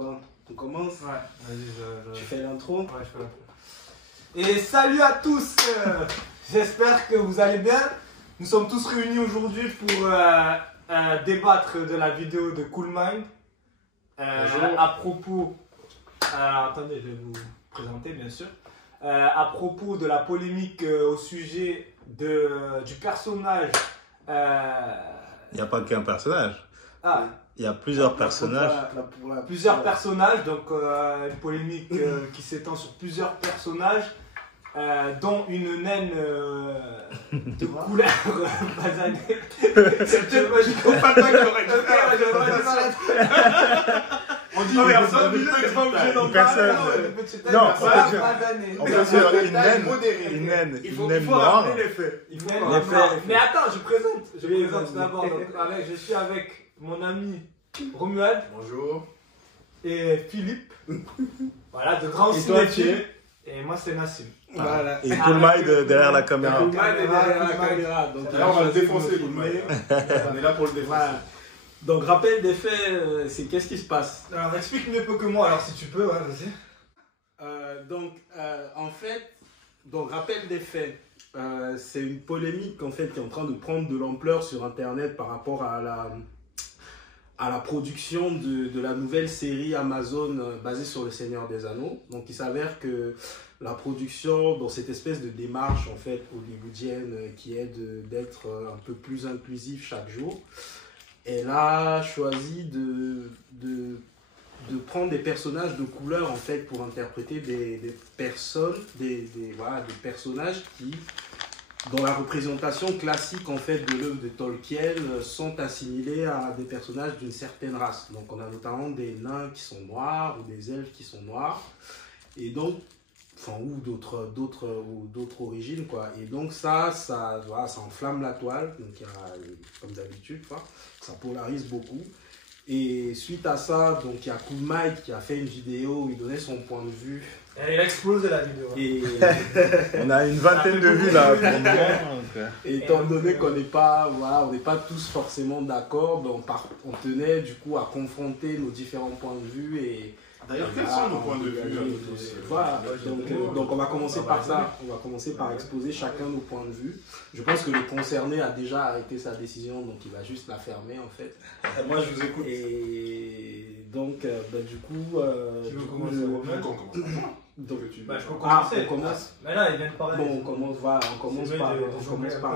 Bon, on commence. Ouais, vas-y, Tu fais l'intro. Ouais, je fais l'intro. Et salut à tous. J'espère que vous allez bien. Nous sommes tous réunis aujourd'hui pour débattre de la vidéo de Cool Mind. À propos... attendez, je vais vous présenter bien sûr. À propos de la polémique au sujet du personnage... Il n'y a pas qu'un personnage. Ah, Il y a plusieurs personnages. plusieurs personnages, donc une polémique qui s'étend sur plusieurs personnages, dont une naine de couleur basanée. Je comprends pas qu'il aurait on dit personne, mais pas obligé d'en parler. Non, on peut dire une naine noire. Mais attends, je présente d'abord. Je suis avec mon ami Romuald. Bonjour. Et Philippe. Voilà, de grands cinéphiles. Et moi, c'est Nassim. Voilà. Et Cool Mind derrière la caméra. Cool Mind est derrière la caméra. Donc Là, on va le défoncer, Cool Mind. On est là pour le défoncer. Voilà. Donc, rappel des faits, c'est qu'est-ce qui se passe? Alors, explique mieux que moi, alors si tu peux, ouais, vas-y. En fait, rappel des faits, c'est une polémique en fait qui est en train de prendre de l'ampleur sur Internet par rapport à la production de la nouvelle série Amazon basée sur le Seigneur des Anneaux. Donc, il s'avère que la production, dans cette espèce de démarche en fait hollywoodienne qui est d'être un peu plus inclusif chaque jour, elle a choisi de prendre des personnages de couleur en fait pour interpréter des personnes, des personnages qui, dans la représentation classique en fait de l'œuvre de Tolkien, sont assimilés à des personnages d'une certaine race. Donc on a notamment des nains qui sont noirs ou des elfes qui sont noirs, et donc ou d'autres origines quoi. Et donc ça enflamme la toile, donc il y a, comme d'habitude quoi, ça polarise beaucoup. Et suite à ça, donc il y a Cool Mind qui a fait une vidéo où il donnait son point de vue. Et il a explosé la vidéo. Et On a une vingtaine de vues là pour le moment. étant donné qu'on n'est pas, on n'est pas tous forcément d'accord, on tenait du coup à confronter nos différents points de vue. Et d'ailleurs, quels sont nos points de vue à nous tous? Voilà, donc on va commencer par ça. On va commencer par exposer chacun nos points de vue. Je pense que le concerné a déjà arrêté sa décision, donc il va juste la fermer en fait. Moi, je vous écoute. Et donc, du coup... Tu veux commencer au moment Donc, on commence. je peux commencer. On commence. Mais là, il vient de parler. Bon, on commence par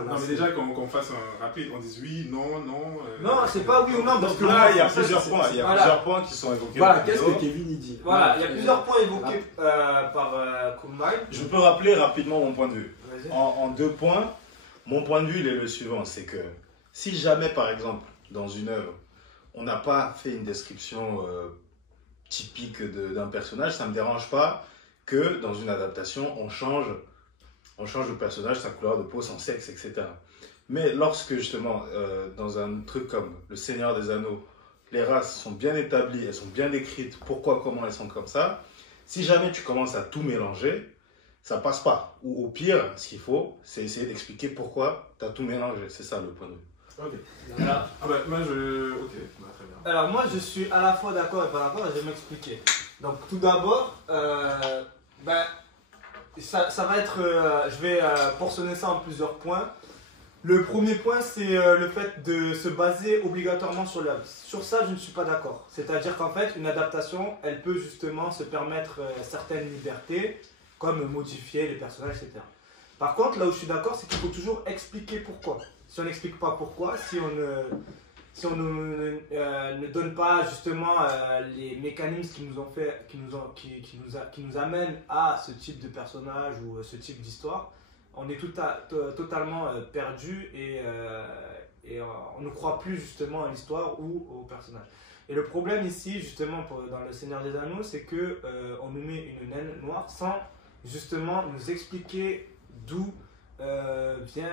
Non, mais déjà, qu'on fasse un rapide, on dise oui, non. Non, c'est pas oui ou non, parce que Là, il y a plusieurs points. Il y a plusieurs points qui sont évoqués. Voilà, qu'est-ce que Kevin il dit? Voilà, il y a plusieurs points évoqués par Cool Mind. Je peux rappeler rapidement mon point de vue. Vas-y. En 2 points, mon point de vue il est le suivant, c'est que si jamais par exemple dans une œuvre, on n'a pas fait une description typique d'un personnage, ça ne me dérange pas que dans une adaptation on change le personnage, sa couleur de peau, son sexe, etc. Mais lorsque justement dans un truc comme Le Seigneur des Anneaux, les races sont bien établies, elles sont bien décrites, pourquoi, comment elles sont comme ça, si jamais tu commences à tout mélanger, ça passe pas. Ou au pire, ce qu'il faut, c'est essayer d'expliquer pourquoi tu as tout mélangé. C'est ça le point de vue. Ok. Alors, Moi, ok, très bien. alors moi, je suis à la fois d'accord et pas d'accord, et je vais m'expliquer. Donc tout d'abord, ça va être, je vais portionner ça en plusieurs points. Le premier point, c'est le fait de se baser obligatoirement sur l'œuvre. Sur ça, je ne suis pas d'accord. C'est-à-dire qu'en fait, une adaptation, elle peut justement se permettre certaines libertés, comme modifier les personnages, etc. Par contre, là où je suis d'accord, c'est qu'il faut toujours expliquer pourquoi. Si on n'explique pas pourquoi, si on ne donne pas justement les mécanismes qui nous amènent à ce type de personnage ou ce type d'histoire, on est totalement perdu et on ne croit plus justement à l'histoire ou au personnage. Et le problème ici, justement, dans Le Seigneur des Anneaux, c'est qu'on nous met une naine noire sans justement nous expliquer d'où vient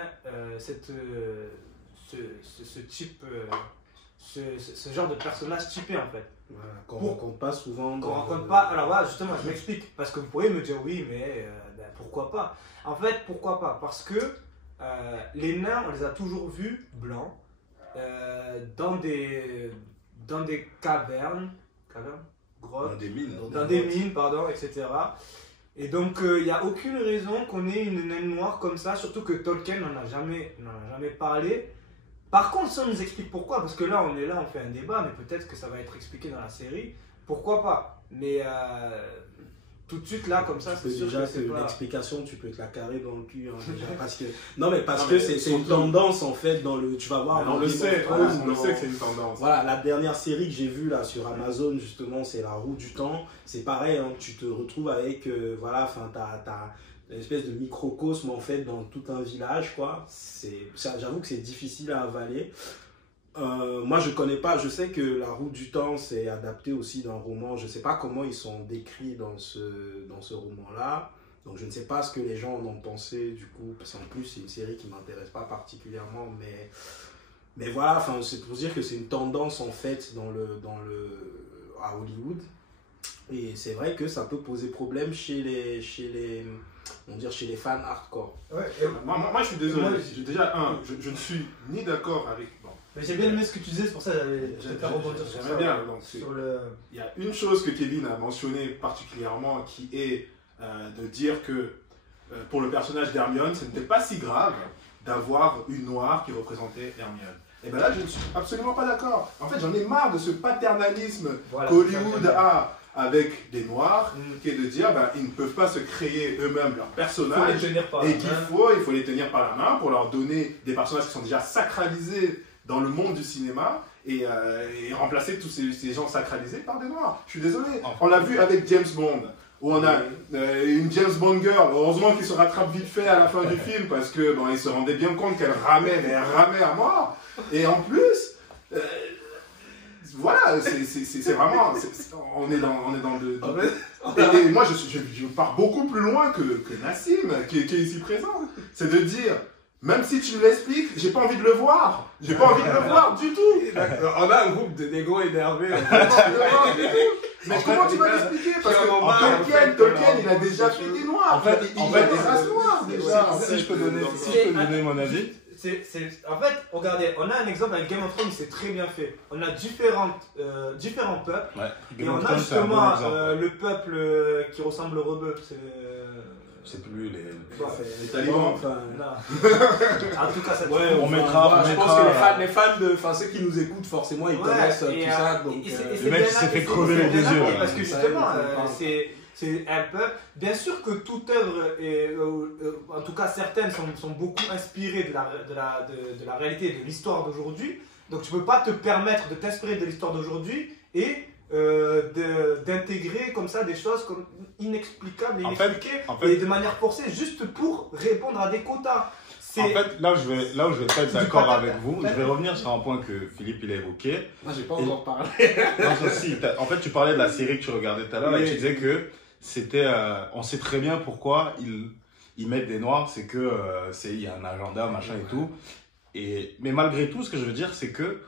ce genre de personnage typé en fait. Voilà, qu'on rencontre pas souvent. Qu'on rencontre pas. Alors voilà, justement, je m'explique. Parce que vous pourriez me dire oui, mais pourquoi pas? En fait, pourquoi pas? Parce que les nains, on les a toujours vus blancs dans des cavernes, grottes, Dans des mines. dans des mines, pardon, etc. Et donc, il n'y a aucune raison qu'on ait une naine noire comme ça, surtout que Tolkien n'en a jamais parlé. Par contre, si on nous explique pourquoi, parce que là, on est là, on fait un débat, mais peut-être que ça va être expliqué dans la série, pourquoi pas. Mais tout de suite, là, comme ça, c'est sûr déjà que c'est pas... l'explication, tu peux te la carrer dans le cul. Hein, déjà, parce que... Non, mais parce Non, que mais c'est une surtout- tendance, en fait, dans le... Tu vas voir... On dans le Game of sait, Thrones, on le dans- sait que c'est une tendance. Voilà, la dernière série que j'ai vue là sur Amazon, justement, c'est La Roue du Temps. C'est pareil, hein, tu te retrouves avec, voilà, enfin, t'as une espèce de microcosme, en fait, dans tout un village, quoi. J'avoue que c'est difficile à avaler. Moi, je connais pas, je sais que La Roue du Temps, c'est adapté aussi d'un roman. Je sais pas comment ils sont décrits dans ce roman-là. Donc, je ne sais pas ce que les gens en ont pensé, du coup, parce qu'en plus, c'est une série qui m'intéresse pas particulièrement, mais voilà, enfin, c'est pour dire que c'est une tendance en fait à Hollywood. Et c'est vrai que ça peut poser problème chez les fans hardcore. Ouais, Moi, je suis désolé. Moi, Déjà, je ne suis ni d'accord avec. Bon, mais j'ai bien aimé ce que tu disais, c'est pour ça que j'allais faire rebondir sur ça. j'aimerais bien. Donc, Sur le... il y a une chose que Kevin a mentionné particulièrement qui est de dire que pour le personnage d'Hermione, ce n'était pas si grave d'avoir une noire qui représentait Hermione. Et bien là, je ne suis absolument pas d'accord. En fait, j'en ai marre de ce paternalisme Voilà, qu'Hollywood ça, a avec des noirs, Mm. qui est de dire ils ne peuvent pas se créer eux-mêmes leurs faut les personnages. tenir par Et la qu'il main. faut les tenir par la main pour leur donner des personnages qui sont déjà sacralisés dans le monde du cinéma et remplacer tous ces gens sacralisés par des noirs. Je suis désolé. On l'a vu avec James Bond, où on a une James Bond girl. Heureusement qu'il se rattrape vite fait à la fin du film parce que il se rendait bien compte qu'elle ramait, mais elle ramait à mort. Et en plus, voilà, c'est vraiment, on est dans le. Et moi, je pars beaucoup plus loin que Nassim, qui est ici présent. C'est de dire, même si tu me l'expliques, j'ai pas envie de le voir. J'ai pas envie de le voir du tout. On a un groupe de négros énervés. Mais comment tu vas l'expliquer? Parce que Tolkien, il a déjà fait des noirs. En fait, il a des races noires déjà. Si je peux donner mon avis. En fait, regardez, on a un exemple avec Game of Thrones, c'est très bien fait. On a différents peuples. Ouais. Et Game on of a Thrones, c'est un bon justement exemple. le peuple qui ressemble au rebeu. C'est plus les. Les talibans. En tout cas, ça Ouais, On mettra- je pense que les fans de, enfin ceux qui nous écoutent forcément, ils connaissent tout ça. Donc, Le mec, il s'est fait crever les deux yeux, Parce là. que Ça, justement, on parle. c'est un peuple. Bien sûr que toute œuvre, en tout cas certaines, sont beaucoup inspirées de la réalité et de l'histoire d'aujourd'hui. Donc tu peux pas te permettre de t'inspirer de l'histoire d'aujourd'hui et d'intégrer comme ça des choses comme inexplicables et En fait- inexpliquées en fait- et de manière forcée juste pour répondre à des quotas. En fait, là où je vais pas être du d'accord patin. avec vous, je vais revenir sur un point que Philippe il a évoqué. moi j'ai pas Et- encore parlé. Non, si, en fait, tu parlais de la série que tu regardais tout à l'heure et Oui. tu disais que c'était. On sait très bien pourquoi ils mettent des noirs, c'est que il y a un agenda, machin et tout. Mais malgré tout, ce que je veux dire, c'est que.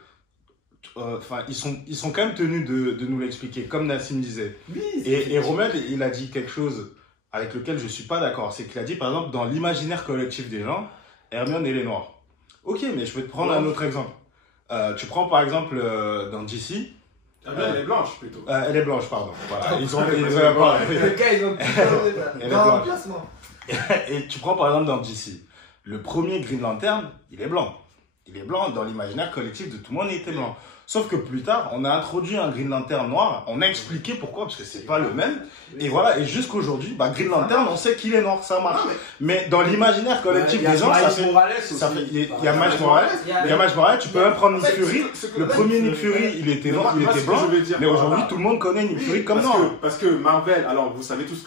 Ils sont quand même tenus de nous l'expliquer, comme Nassim disait. Et Romel, il a dit quelque chose avec lequel je suis pas d'accord. C'est qu'il a dit, par exemple, dans l'imaginaire collectif des gens, Hermione, elle est noire. Ok, mais je vais te prendre un autre exemple. Tu prends par exemple dans DC. Elle est blanche plutôt. Elle est blanche, pardon. Voilà. Ils ont Les gars, ils ont Elle est dans blanche. l'emplacement. Et tu prends par exemple dans DC. Le premier Green Lantern, il est blanc. Il est blanc dans l'imaginaire collectif de tout le monde, il était blanc. Sauf que plus tard, on a introduit un Green Lantern noir, on a expliqué pourquoi, parce que c'est pas le même. Et voilà, et jusqu'aujourd'hui, Green Lantern, on sait qu'il est noir, ça marche. Mais dans l'imaginaire collectif des gens, ça fait. Il y a Miles Morales, tu peux même prendre Nick Fury. Le premier Nick Fury, il était noir, il était blanc. Mais aujourd'hui, tout le monde connaît Nick Fury comme noir. Parce que Marvel, alors vous savez tout ce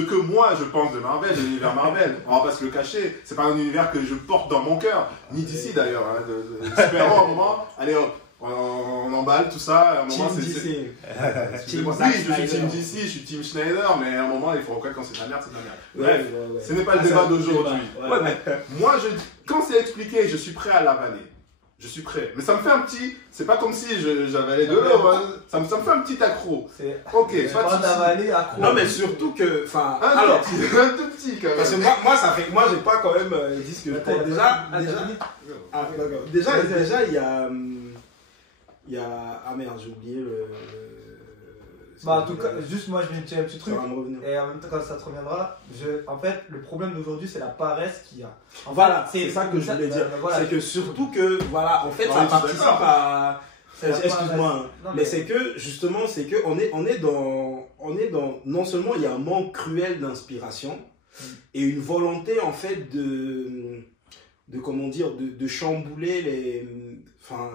que moi je pense de Marvel, de l'univers Marvel. On va pas se le cacher, c'est pas un univers que je porte dans mon cœur, ni d'ici d'ailleurs. Espérons à un moment, allez hop, on emballe tout ça. À un moment, Team DC. oui, Team je Zack suis Snyder. Team DC, je suis Team Schneider, mais à un moment il faut reconnaître quand c'est de la merde, c'est de la merde. Bref, Ouais. ce n'est pas le Ah, débat c'est un d'aujourd'hui. débat, ouais. Ouais, mais moi, quand c'est expliqué, je suis prêt à l'avaler. Je suis prêt. Mais ça me fait un petit. C'est pas comme si j'avalais de l'eau. Hein. Ça me fait un petit accro. C'est Ok, pas de pas souci. d'avaler, accro. Non, mais surtout que, enfin, Un alors, tout petit quand parce que même. moi j'ai pas quand même dit ce que je pense. Déjà, il y a, il y a... Ah merde, j'ai oublié le... Bah, en tout cas, juste moi, je vais dire un petit truc. Ça va me revenir. Et en même temps, quand ça te reviendra, en fait, le problème d'aujourd'hui, c'est la paresse qu'il y a. Voilà, c'est ça que je voulais dire. Voilà, c'est que surtout que, voilà, en fait, Ouais, ça je suis participe d'accord. à... c'est la Excuse-moi, paresse. hein. Non, mais c'est que, justement, c'est que on est dans... Non seulement il y a un manque cruel d'inspiration et une volonté, en fait, comment dire, de chambouler les... Enfin...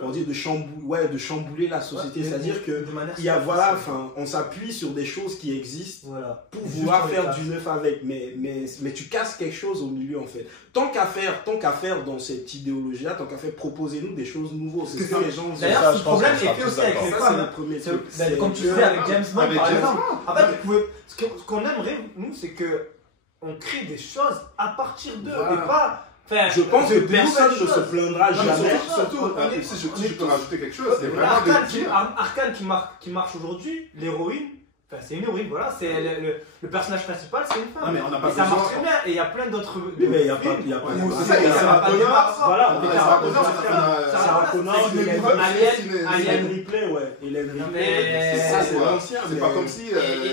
On dit de chambouler la société, Ouais, c'est-à-dire que de manière il y a, voilà, superficielle. enfin, on s'appuie sur des choses qui existent Voilà. pour Juste vouloir pour les faire casses. du neuf avec, mais tu casses quelque chose au milieu en fait. Tant qu'à faire dans cette idéologie-là, tant qu'à faire, proposez-nous des choses nouvelles. C'est ce que les gens ont. D'ailleurs, ça, ce je pense problème qu'on sera est fait tous aussi avec d'accord. les Ça, c'est le femmes. premier C'est- truc. ben, comme tu que- disais avec James Bond, avec par James exemple. En Non, fait, mais- ce qu'on aimerait, nous, c'est que on crée des choses à partir d'eux Voilà. et pas. Enfin, Je pense que de personne nouvelles ne se choses. plaindra Non, mais jamais. Surtout, on est- si on est je peux tous- rajouter quelque chose, c'est vraiment Arcane de dire. Arcane qui marche aujourd'hui, l'héroïne, enfin c'est une héroïne, voilà, c'est le personnage principal, c'est une femme. Non, mais on n'a pas et ça besoin- marche très bien, et il y a plein d'autres. Oui, mais il n'y a pas. films Il y a pas. Ouais, où c'est aussi, ça, il y a ça Sarah va pas Connor. démarrer. Voilà, Mais Sarah Sarah Connor, Connor, Sarah Sarah Connor, c'est Hélène une Alien, Hélène Ripley, ouais. Hélène Non, Ripley. mais- C'est ça, c'est Ouais. l'ancien. C'est mais- pas comme si Et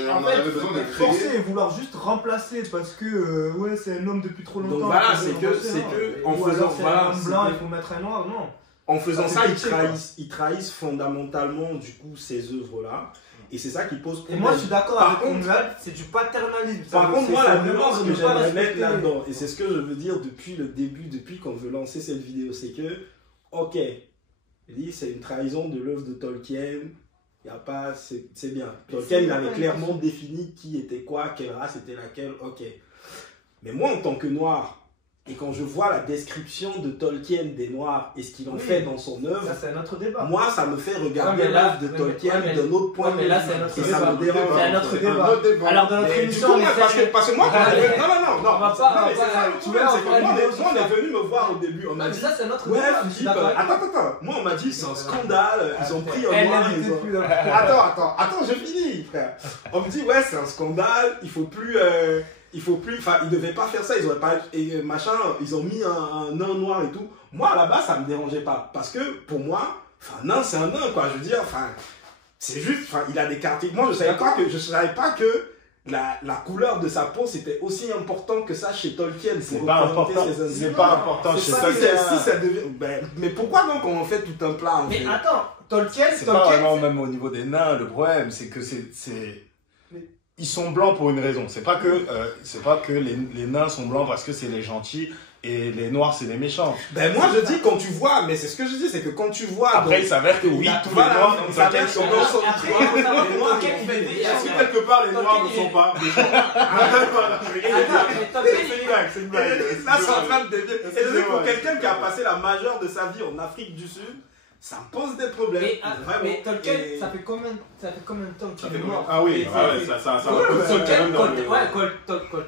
on en fait, avait besoin de forcer créer. et vouloir juste remplacer parce que ouais c'est un homme depuis trop longtemps. Donc voilà, il faut c'est que- remplacer, c'est non. que, en Ou faisant- alors c'est voilà, un homme c'est blanc, que- il faut mettre un noir, non. En faisant Ça ça, fait pitié, ils trahissent fondamentalement du coup ces œuvres-là. Et c'est ça qui pose Et problème. moi je suis d'accord Par avec contre- Conrad, c'est du paternalisme. Par contre, moi, la nuance que ne pas j'aimerais mettre respecter. là-dedans, et c'est ce que je veux dire depuis le début, depuis qu'on veut lancer cette vidéo, c'est que, ok, je dis, c'est une trahison de l'œuvre de Tolkien, y a pas, c'est bien. Tolkien, il avait clairement défini qui était quoi, quelle race était laquelle, ok. Mais moi, en tant que noir, et quand je vois la description de Tolkien des noirs et ce qu'il en Oui. fait dans son œuvre, Ça c'est un autre débat. moi, ça me fait regarder Ouais, mais là- l'œuvre de ouais, Tolkien ouais, mais- d'un autre point ouais, mais de là, vue. c'est un autre Et ça débat. me dérange. C'est un autre en fait. débat. Un autre débat. Alors dans notre Mais du émission, coup, on moi, essaie- parce que moi, quand Ouais. on est venu- non, On va pas- non, mais on va c'est ça pas- le tu problème, vois, c'est on que va moi, aller on est venu me voir au début, on Non, m'a mais dit, ça c'est un autre ouais, débat. Je suis Philippe, d'accord avec toi. attends, moi on m'a dit, c'est un scandale, ils ont pris un Elle noir, n'invitait ils ont... plus dans- Attends, je finis, frère. On me dit, ouais, c'est un scandale, il faut plus, enfin, ils devaient pas faire ça, ils auraient pas, et machin, ils ont mis un nain noir et tout. Moi, à la base, ça me dérangeait pas, parce que, pour moi, enfin, nain, c'est un nain, quoi, je veux dire, enfin, c'est juste, enfin, il a des caractéristiques. Moi, je savais pas que la couleur de sa peau, c'était aussi important que ça chez Tolkien. C'est pour pas représenter important. ses individus. C'est pas important chez Si Tolkien. ça devient, mais pourquoi donc on fait tout un plat, en Mais fait? attends, Tolkien, C'est pas vraiment même au niveau des nains. Le problème, c'est que ils sont blancs pour une raison. C'est pas que les nains sont blancs parce que c'est les gentils et les noirs c'est les méchants. Ben moi je dis quand tu vois, mais c'est ce que je dis, c'est que quand tu vois. Après, donc, il s'avère que oui, il a- tous les voilà, noirs il dans Tolkien s'avère sont que- blancs. Après, il faut savoir que Les noirs, Tolkien, ils ont il fait est des- Est-ce que quelque part les noirs ne sont pas des gens Attends, mais Tolkien, C'est une blague, c'est une blague. Là, c'est en train de dévier. Et c'est Excusez-moi. pour quelqu'un qui a passé la majeure de sa vie en Afrique du Sud, ça me pose des problèmes. Vraiment. mais Tolkien, Et- ça fait combien de temps qu'il est fait mort? Ah oui, Et ça Ouais, va Tolkien, même dans le- Tolkien,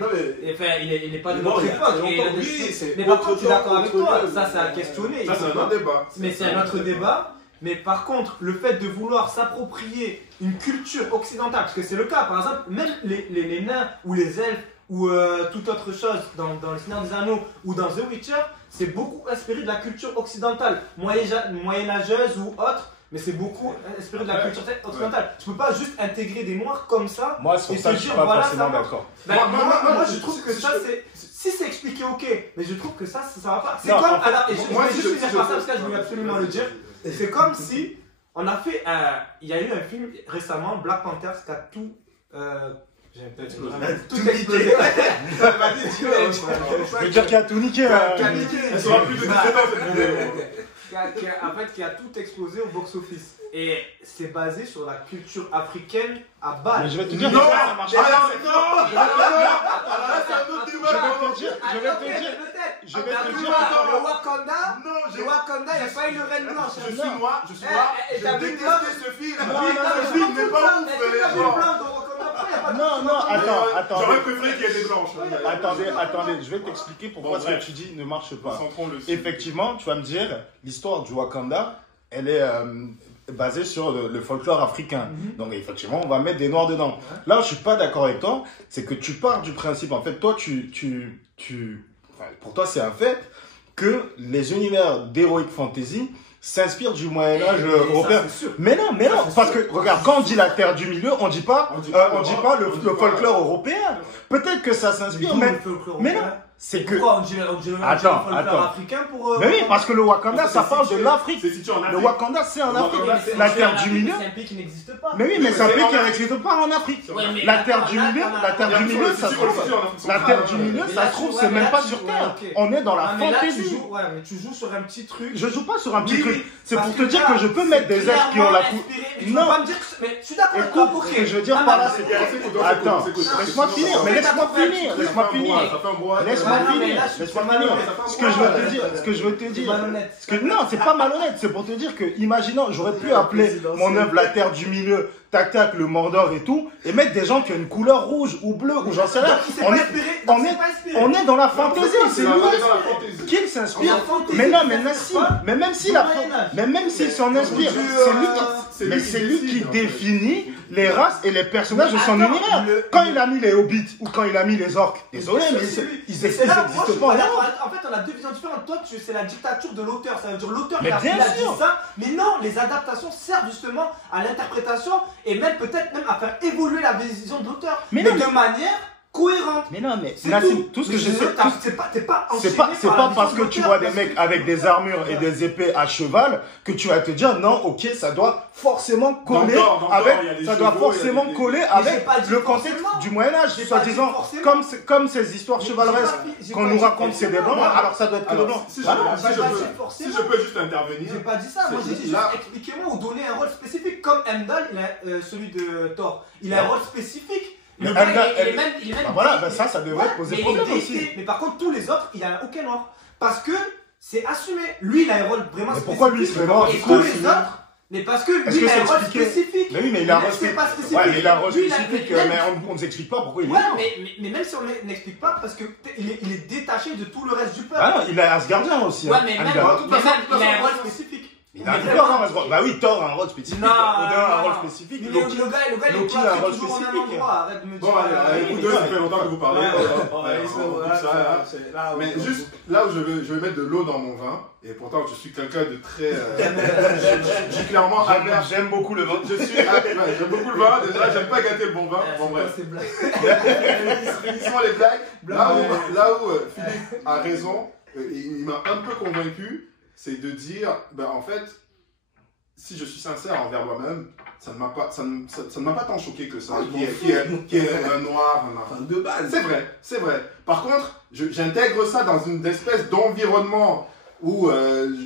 Non, mais- enfin, il est pas de Non, notre il y a époque. très et il a longtemps, des- oui, c'est Mais par autre contre, je suis temps, d'accord avec autre toi, lieu. ça c'est à questionner. Ça, c'est un autre débat. Mais c'est un autre débat. Mais par contre, le fait de vouloir s'approprier une culture occidentale, parce que c'est le cas, par exemple, même les nains ou les elfes ou toute autre chose dans Le Seigneur des Anneaux ou dans The Witcher, c'est beaucoup inspiré de la culture occidentale, moyenâgeuse ou autre, mais c'est beaucoup inspiré de la culture occidentale. Tu peux pas juste intégrer des noirs comme ça. Moi, c'est Et pour ça te que je suis dire, pas voilà, forcément ça marche. d'accord. Ben, moi, je trouve que si ça, je peux- c'est. Si c'est expliqué, ok, mais je trouve que ça va pas. C'est Non, comme. en fait, Alors, et moi, je si vais je- juste si finir je par ça peux- parce que je voulais absolument le dire. C'est comme si on a fait. Il y a eu un film récemment, Black Panther, qui a tout. J'ai peut-être tout explosé. Vas-y, dis-le. Je veux dire qu'il a tout niqué. Elle sera plus de 17 ans cette vidéo. Qui a tout explosé au box-office. Et c'est basé sur la culture africaine à Bâle. Mais je vais te dire, Non, déjà, ça marche alors, pas. non, Je vais te Attends, dire, je vais te dire. peut-être. je vais te Tu dire- vois, le Wakanda, Non, le Wakanda, il n'y a pas eu le reine blanche. je suis noir, je suis noir, Eh, t'as j'ai vu détesté le ce film. Non, non, Ce film n'est pas ouf, les gens. Non, non, attends. J'aurais préféré qu'il y ait des blanches. Attendez, je vais t'expliquer pourquoi Bon, ce que bref. tu dis ne marche pas. Concentrons le sujet. Effectivement, tu vas me dire, l'histoire du Wakanda, elle est basée sur le folklore africain. Donc effectivement, on va mettre des noirs dedans. Là où je suis pas d'accord avec toi, c'est que tu pars du principe, en fait, toi, enfin, pour toi, c'est un fait que les univers d'heroic fantasy s'inspire du Moyen-Âge Et ça, européen. c'est sûr. Mais non, Ça, c'est parce sûr. que, regarde, quand on dit la terre du milieu, on dit pas le folklore européen. Peut-être que ça s'inspire, mais non. C'est que. Pourquoi on dirait Attends. africain pour. Mais oui, parce que le Wakanda, ça parle de l'Afrique. C'est situé en Le Afrique. Wakanda, c'est en Afrique. Wakanda, c'est La en terre du milieu. C'est un pays qui n'existe pas. Mais oui, mais c'est un c'est pays en qui Afrique. n'existe pas en Afrique. Ouais, mais La attends, terre du milieu, la terre du milieu, ça se trouve. La terre du milieu, ça se trouve, c'est même pas sur Terre. On est dans la fantaisie. Ouais, mais tu joues sur un petit truc. Je joue pas sur un petit Oui, truc. oui, C'est parce pour te dire là, que je peux mettre des êtres qui ont la coupe. Non. Non. Pas me dire que. Mais je suis d'accord avec toi. Écoute, ce que je veux dire par là, c'est que. Attends, laisse-moi finir, mais laisse-moi finir. Laisse-moi finir. Laisse-moi finir. Laisse-moi finir. Ce que je veux te dire. Non, c'est pas malhonnête. C'est pour te dire que, imaginons, j'aurais pu appeler mon œuvre La Terre du Milieu, tac tac, le Mordor et tout, et mettre des gens qui ont une couleur rouge ou bleue ou j'en sais rien. On est dans la fantaisie. C'est lui qui s'inspire. Mais non, mais Nassim, mais même s'il s'en inspire, c'est lui qui définit les races et les personnages de son univers. Quand il a mis les hobbits ou quand il a mis les orques, désolé, mais ils n'existent pas. En fait, on a deux visions différentes. Toi, c'est la dictature de l'auteur. Ça veut dire l'auteur, il a dit ça. Mais non, les adaptations servent justement à l'interprétation et même peut-être même à faire évoluer la vision de l'auteur. Mais de manière cohérente. Mais non, mais Nassim, tout ce que je sais, c'est pas parce que tu vois des mecs avec des armures et des épées à cheval que tu vas te dire non, ok, ça doit forcément coller avec le contexte du Moyen-Âge, soi-disant, comme ces histoires chevaleresques qu'on nous raconte, c'est des blancs, alors ça doit être que des blancs. Si je peux juste intervenir. J'ai pas dit ça, moi j'ai dit juste expliquez-moi ou donnez un rôle spécifique comme Heimdall, celui de Thor. Il a un rôle spécifique. Le gars, il est même. Voilà, ça devrait poser problème aussi. Mais par contre, tous les autres, il n'y a aucun noir. Parce que c'est assumé. Lui, il a un rôle vraiment spécifique. Pourquoi lui, c'est noir? Et tous les autres. Mais parce que lui, il a un rôle spécifique. Mais oui, mais il a un rôle spécifique. Ouais, mais il a un rôle spécifique, mais on ne s'explique pas pourquoi il est noir. Mais même si on n'explique pas, parce qu'il est détaché de tout le reste du peuple. Ah non, il a Asgardien aussi. Ouais, mais même, il a un rôle spécifique. Il a un rôle. Bah oui, Thor a un rôle spécifique. Odin a un rôle spécifique. Le gars, Loki a un rôle toujours spécifique. au même endroit. Arrête de me dire. Bon, allez, vous deux, ça fait longtemps que vous parlez. Mais juste là où je vais mettre de l'eau dans mon vin, et pourtant je suis quelqu'un de très. Je suis clairement amer. J'aime beaucoup le vin. J'aime beaucoup le vin, déjà, j'aime pas gâter le bon vin. Bon, bref. Finissons les blagues. Là où Philippe a raison, il m'a un peu convaincu. C'est de dire, ben en fait, si je suis sincère envers moi-même, ça ne m'a pas tant choqué que ça, qui est un noir, de base. C'est vrai. Par contre, j'intègre ça dans une espèce d'environnement où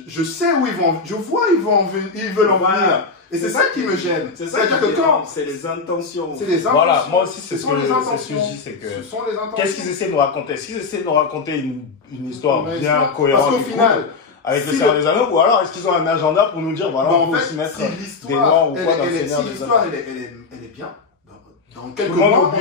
je sais où ils vont, je vois ils veulent en venir. Et c'est ça qui me gêne. C'est-à-dire que quand... C'est les intentions. C'est les intentions. Voilà, moi aussi c'est ce que les je dis, c'est que... Ce sont les intentions. Qu'est-ce qu'ils essaient de nous raconter? Est-ce qu'ils essaient de nous raconter une histoire bien cohérente? Parce qu'au final... Avec le Seigneur des Anneaux, ou alors est-ce qu'ils ont un agenda pour nous dire, voilà, on peut aussi mettre des noirs ou quoi dans le Seigneur des Anneaux? Si l'histoire, elle est bien, dans quelques mois,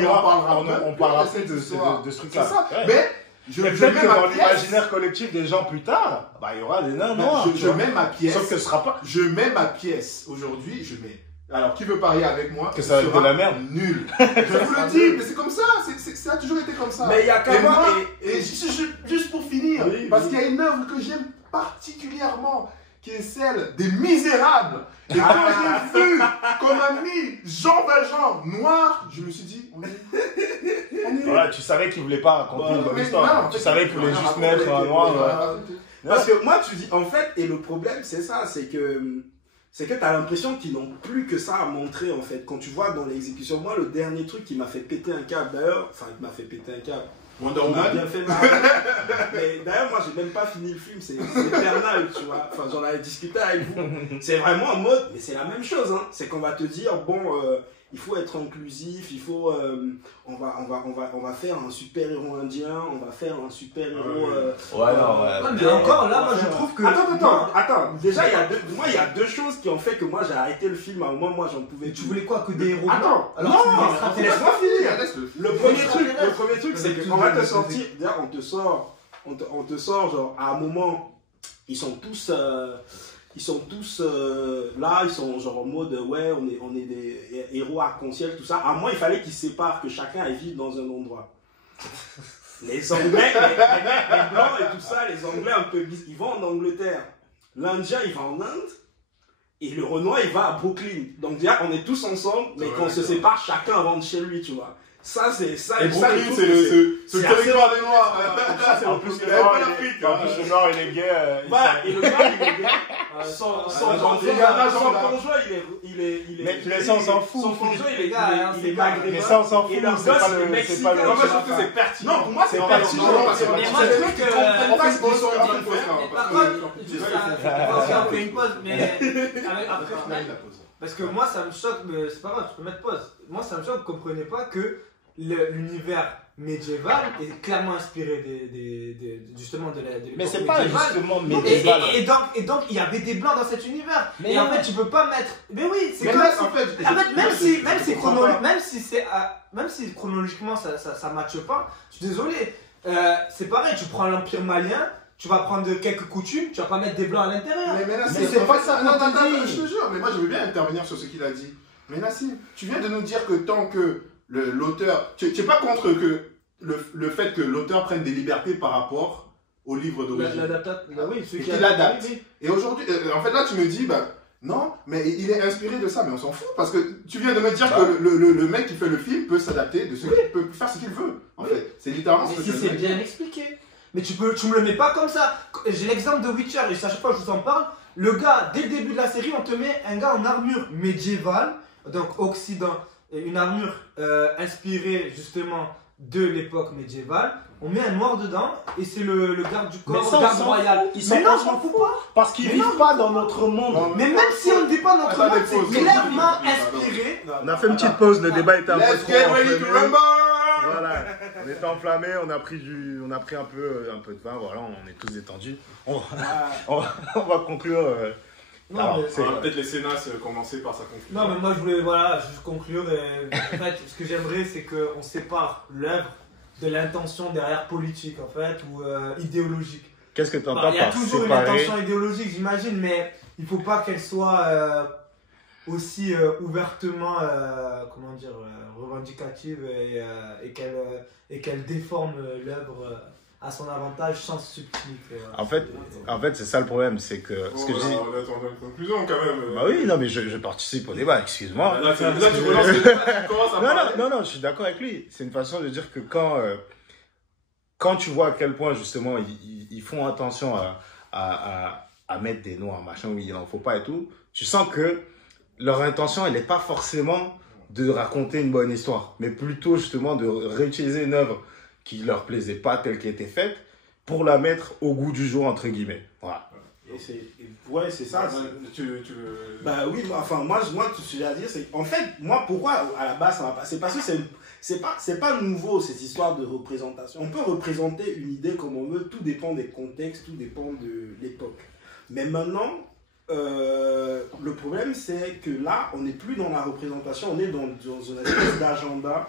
on parlera plus de ce truc-là. C'est ça, mais peut-être que dans l'imaginaire collectif des gens plus tard, bah, il y aura des nains noirs. Je mets ma pièce, sauf que ce sera pas... Je mets ma pièce, aujourd'hui, je mets... Alors, qui veut parier avec moi? Que ça va être de la merde? Nul. Je vous le dis, mais c'est comme ça, ça a toujours été comme ça. Mais il y a qu'à voir... Et juste pour finir, parce qu'il y a une œuvre que j'aime particulièrement, qui est celle des Misérables. Et quand j'ai vu qu'on a mis Jean Valjean noir, je me suis dit, on est... Voilà, tu savais qu'il voulait pas raconter une bonne histoire. Tu savais qu'il voulait juste mettre un noir. Parce que moi, tu dis, en fait, et le problème, c'est ça, c'est que tu as l'impression qu'ils n'ont plus que ça à montrer, en fait. Quand tu vois dans l'exécution, moi, le dernier truc qui m'a fait péter un câble, d'ailleurs, enfin, il m'a fait péter un câble. Wonder On a Woman. bien fait marrer. Mais d'ailleurs, moi, j'ai même pas fini le film, c'est éternel, tu vois. Enfin, j'en avais discuté avec vous. C'est vraiment en mode, mais c'est la même chose, hein. C'est qu'on va te dire, bon, il faut être inclusif, il faut, on va faire un super-héros indien, on va faire un super-héros... mais encore, là, moi, je trouve que... Attends. Déjà, il y a deux choses qui ont fait que moi, j'ai arrêté le film. À un moment, moi, j'en pouvais... Tu voulais quoi, que des héros? Attends, laisse-moi finir. Le premier truc, c'est qu'on va te sortir... D'ailleurs, on te sort, genre, à un moment, ils sont tous là, ils sont genre en mode ouais, on est des héros arc-en-ciel, tout ça. À moi, il fallait qu'ils se séparent, que chacun aille vivre dans un endroit. Les Anglais, les Blancs et tout ça, les Anglais un peu ils vont en Angleterre. L'Indien, il va en Inde. Et le Renoir, il va à Brooklyn. Donc, déjà, on est tous ensemble, mais qu'on se sépare, chacun rentre chez lui, tu vois. Ça, c'est ça. Et Brooklyn, c'est le territoire des Noirs. En plus, le Nord, le Nord, il est gay. Et le gars, il est gay. Son conjoint, il est. Mais ça, on s'en fout. Son conjoint, il est maghrébin. Mais ça, on s'en fout. Et leur gosse, il est mexicain. Non, moi, je trouve que c'est pertinent. Non, pour moi, c'est pertinent. Mais moi, je trouve que. En fait, ils sont en train de Par contre, juste on fait une pause, mais. Parce que moi, ça me choque, mais c'est pas grave, tu peux mettre pause. Moi, ça me choque, vous comprenez pas que l'univers médiéval est clairement inspiré justement de l'époque Mais c'est pas médiévale. justement médiéval. Et donc, il y avait des blancs dans cet univers. Mais et en fait, tu peux pas mettre. Mais oui, c'est Mais comme. là, en fait, Même si chronologiquement ça matche pas, je suis désolé. C'est pareil, tu prends l'Empire malien. Tu vas prendre quelques coutumes, tu vas pas mettre des blancs à l'intérieur. Mais Nassim, c'est pas ça. Non, je te jure, mais moi je veux bien intervenir sur ce qu'il a dit. Mais Nassim, tu viens de nous dire que tant que l'auteur. Tu n'es pas contre que le fait que l'auteur prenne des libertés par rapport au livre d'origine. Oui, celui qui qu'il l'adapte. Et aujourd'hui, en fait là tu me dis, non, mais il est inspiré de ça, mais on s'en fout. Parce que tu viens de me dire que le mec qui fait le film peut s'adapter, peut faire ce qu'il veut. En fait, c'est littéralement ce que si c'est bien expliqué. Mais tu me le mets pas comme ça. J'ai l'exemple de Witcher, et à chaque fois que je vous en parle, le gars, dès le début de la série, on te met un gars en armure médiévale, donc Occident, une armure inspirée justement de l'époque médiévale. On met un noir dedans, et c'est le garde du corps, le garde royal. Mais non, je m'en fous pas. Parce qu'ils vivent pas dans notre monde. Mais même si on ne dit pas notre monde, c'est clairement inspiré. On a fait une petite pause, le débat était un peu Let's trop get ready to enflammé. rumble! Voilà, on était enflammé, on a pris un peu de vin, voilà, on est tous détendus. On va conclure. Non, mais On va peut-être laisser Nas commencer par sa conclusion. non, mais moi je voulais juste conclure. En fait, ce que j'aimerais, c'est qu'on sépare l'œuvre de l'intention derrière politique, en fait, ou idéologique. Qu'est-ce que tu entends Il y a par toujours une séparer? intention idéologique, j'imagine, mais il faut pas qu'elle soit aussi ouvertement, revendicative et qu'elle déforme l'œuvre à son avantage sans subtilité. En fait, c'est ça le problème, c'est que ce que je dis. On attend une conclusion quand même. Bah oui, non, mais je participe au débat, excuse-moi. Là, tu commences à parler. Non, je suis d'accord avec lui. C'est une façon de dire que quand tu vois à quel point, justement, ils font attention à mettre des noirs, machin, oui, il n'en faut pas et tout, tu sens que leur intention, elle n'est pas forcément de raconter une bonne histoire, mais plutôt, justement, de réutiliser une œuvre qui leur plaisait pas telle qu'elle était faite pour la mettre au goût du jour, entre guillemets. Voilà. Ouais, c'est ça. Bah oui, enfin, moi, tout ce que j'ai à dire, c'est. En fait, moi, pourquoi à la base ça va pas. C'est parce que c'est pas nouveau cette histoire de représentation. On peut représenter une idée comme on veut, tout dépend des contextes, tout dépend de l'époque. Mais maintenant, le problème, c'est que là, on n'est plus dans la représentation, on est dans une espèce d'agenda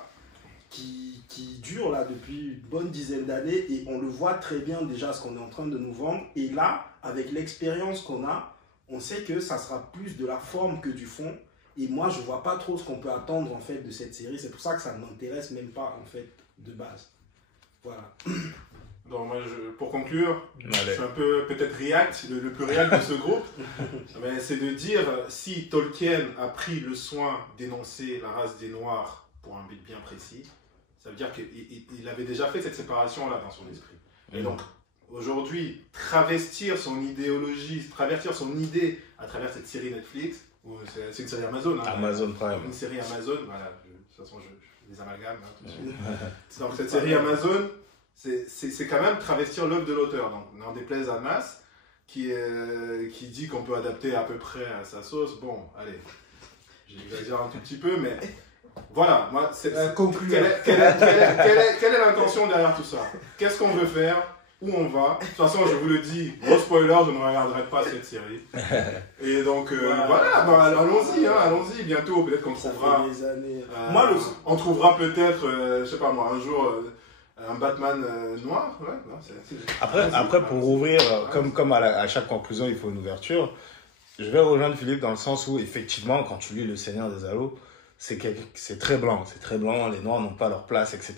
qui dure là depuis une bonne dizaine d'années et on le voit très bien déjà ce qu'on est en train de nous vendre. Et là, avec l'expérience qu'on a, on sait que ça sera plus de la forme que du fond. Et moi, je vois pas trop ce qu'on peut attendre en fait de cette série. C'est pour ça que ça ne m'intéresse même pas en fait de base. Voilà. Donc moi, pour conclure, Allez. je suis un peu peut-être le plus réact de ce groupe, mais c'est de dire si Tolkien a pris le soin d'énoncer la race des Noirs pour un but bien précis, ça veut dire qu'il avait déjà fait cette séparation-là dans son esprit. Et donc, aujourd'hui, travestir son idéologie, travestir son idée à travers cette série Netflix, c'est une série Amazon. Hein, Amazon Prime. Une série Amazon, voilà, de toute façon, je les amalgame. Hein, tout de suite. Donc, cette série Amazon, c'est quand même travestir l'œuvre de l'auteur. Donc, n'en déplaise à Nas, qui dit qu'on peut adapter à peu près à sa sauce. Bon, allez, j'exagère un tout petit peu, mais voilà, moi, quelle est l'intention derrière tout ça? Qu'est-ce qu'on veut faire? Où on va? De toute façon, je vous le dis, gros spoiler, je ne regarderai pas cette série. Et donc, voilà, allons-y, bientôt, peut-être qu'on trouvera. Des années. On trouvera peut-être, je sais pas moi, un jour, un Batman noir. Ouais, non, Après, pour ouvrir, comme à chaque conclusion, il faut une ouverture, je vais rejoindre Philippe dans le sens où, effectivement, quand tu lis Le Seigneur des Anneaux, c'est très blanc, les Noirs n'ont pas leur place, etc.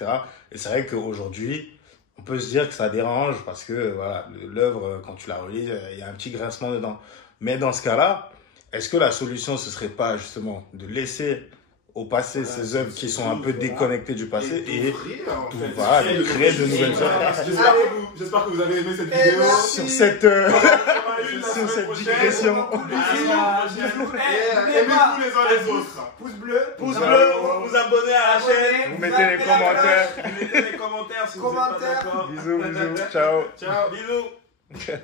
Et c'est vrai qu'aujourd'hui, on peut se dire que ça dérange parce que voilà, l'œuvre, quand tu la relis, il y a un petit grincement dedans. Mais dans ce cas-là, est-ce que la solution, ce serait pas justement de laisser au passé ces œuvres qui sont un peu déconnectées du passé et voilà, de créer de nouvelles œuvres? J'espère que vous avez aimé cette vidéo. Sur cette digression. Aimez-vous les uns les autres. Pouce bleu. Pouce bleu, vous vous abonnez à la chaîne. Vous mettez les commentaires. Vous mettez les commentaires si vous n'êtes pas d'accord. Bisous, ciao. Ciao, bisous.